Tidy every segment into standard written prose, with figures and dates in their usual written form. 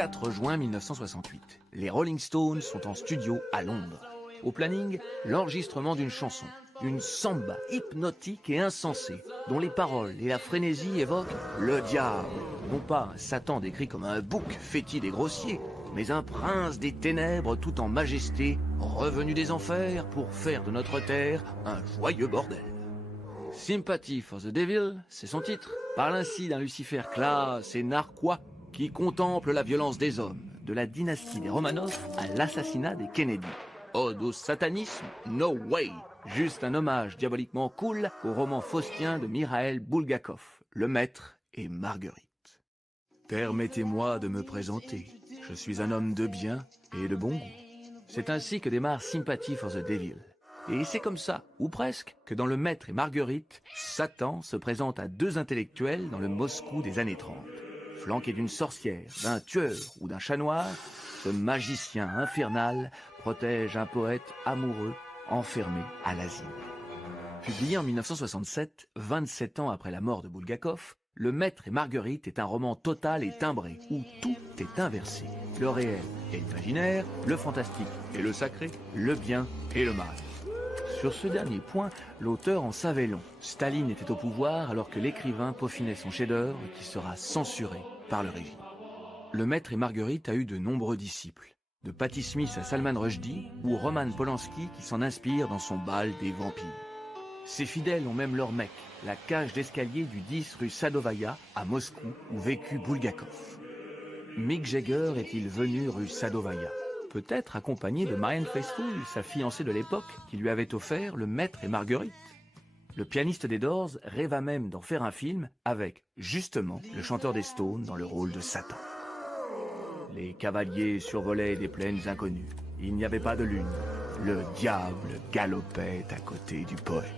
4 juin 1968. Les Rolling Stones sont en studio à Londres. Au planning, l'enregistrement d'une chanson, une samba hypnotique et insensée, dont les paroles et la frénésie évoquent le diable. Non pas un Satan décrit comme un bouc fétide et grossier, mais un prince des ténèbres tout en majesté, revenu des enfers pour faire de notre terre un joyeux bordel. Sympathy for the Devil, c'est son titre, parle ainsi d'un Lucifer classe et narquois qui contemple la violence des hommes, de la dynastie des Romanov à l'assassinat des Kennedy. Ode au satanisme? No way! Juste un hommage diaboliquement cool au roman faustien de Mikhail Bulgakov, Le Maître et Marguerite. Permettez-moi de me présenter. Je suis un homme de bien et de bon goût. C'est ainsi que démarre Sympathy for the Devil. Et c'est comme ça, ou presque, que dans Le Maître et Marguerite, Satan se présente à deux intellectuels dans le Moscou des années 30. Flanqué d'une sorcière, d'un tueur ou d'un chat noir, ce magicien infernal protège un poète amoureux enfermé à l'asile. Publié en 1967, 27 ans après la mort de Bulgakov, Le Maître et Marguerite est un roman total et timbré, où tout est inversé. Le réel et l'imaginaire, le fantastique et le sacré, le bien et le mal. Sur ce dernier point, l'auteur en savait long. Staline était au pouvoir alors que l'écrivain peaufinait son chef-d'œuvre qui sera censuré par le régime. Le Maître et Marguerite a eu de nombreux disciples, de Patti Smith à Salman Rushdie ou Roman Polanski qui s'en inspire dans son bal des vampires. Ses fidèles ont même leur mecque, la cage d'escalier du 10 rue Sadovaya à Moscou où vécut Bulgakov. Mick Jagger est-il venu rue Sadovaya? Peut-être accompagné de Marianne Faithfull, sa fiancée de l'époque, qui lui avait offert Le Maître et Marguerite. Le pianiste des Doors rêva même d'en faire un film avec, justement, le chanteur des Stones dans le rôle de Satan. Les cavaliers survolaient des plaines inconnues. Il n'y avait pas de lune. Le diable galopait à côté du poète.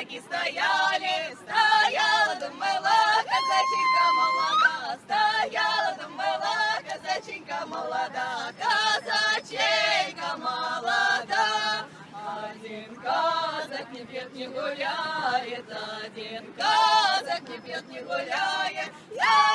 казаки стояли, стояла, думала, казаченька молода, стояла, думала, казаченька молода, казаченька молода. Один казак не пьет, не гуляет, один казак не пьет, не гуляет. Я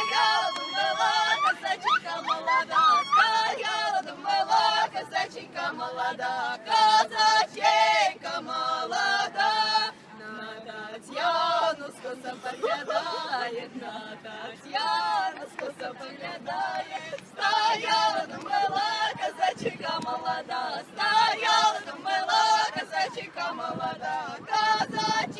думала, казаченька молода, стояла, думала, казаченька молода, казаченька молода. На Татьяну скоса поглядает, на Татьяну скоса поглядает. Стояла, думала, казаченька молода, стояла, думала, казаченька молода, казаченька